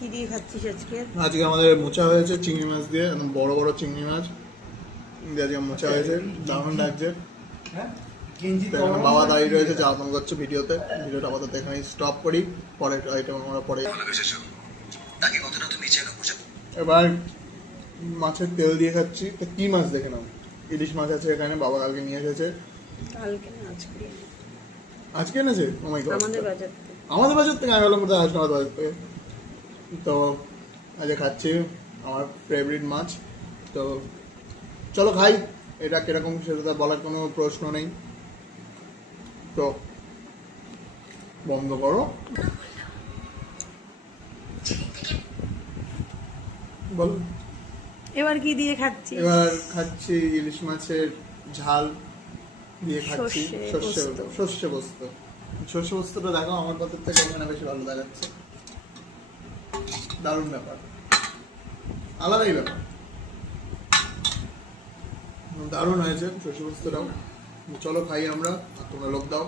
কি দিয়ে খাচ্ছিস আজকে? আজকে আমাদের মোচা হয়েছে চিংড়ি মাছ দিয়ে, একদম বড় বড় চিংড়ি মাছ দিয়ে আজকে মোচা হয়েছে, দারুণ লাগছে। তো এখন বাবা দাঁড়িয়ে রয়েছে, চা পান করছে ভিডিওটা আপাতত এখানেই স্টপ করি, পরের আইটেম আমরা পরে। এবার মাছের তেল দিয়ে খাচ্ছি। তো কি মাছ দেখে নাও, ইলিশ মাছ আছে এখানে, বাবা কালকে নিয়ে এসেছে। কালকে না, আজকে। আজকে এনেছে? ও মাই গড, আমাদের বাজার থেকে। আমাদের বাজার থেকে? আমি বললাম কোথায়, আজকে আমাদের বাজার থেকে। তো আজকে খাচ্ছি আমার ফেভারিট মাছ। তো চলো খাই। এটা কিরকম সেটা তো বলার কোনো প্রশ্ন নেই। তো বন্ধ করো, বলো। এবার কি দিয়ে খাচ্ছিস? এবার খাচ্ছি ইলিশ মাছের ঝাল দিয়ে খাচ্ছি। সর্ষে সর্ষে পোস্ত। সর্ষে পোস্তটা দেখো আমার কথার থেকে ওখানে বেশি ভালো দেখাচ্ছে। দারুণ ব্যাপার, আলাদাই ব্যাপার, দারুণ হয়েছে সর্ষে পোস্তটাও। চলো খাই আমরা, আর তোমরা লোক দাও।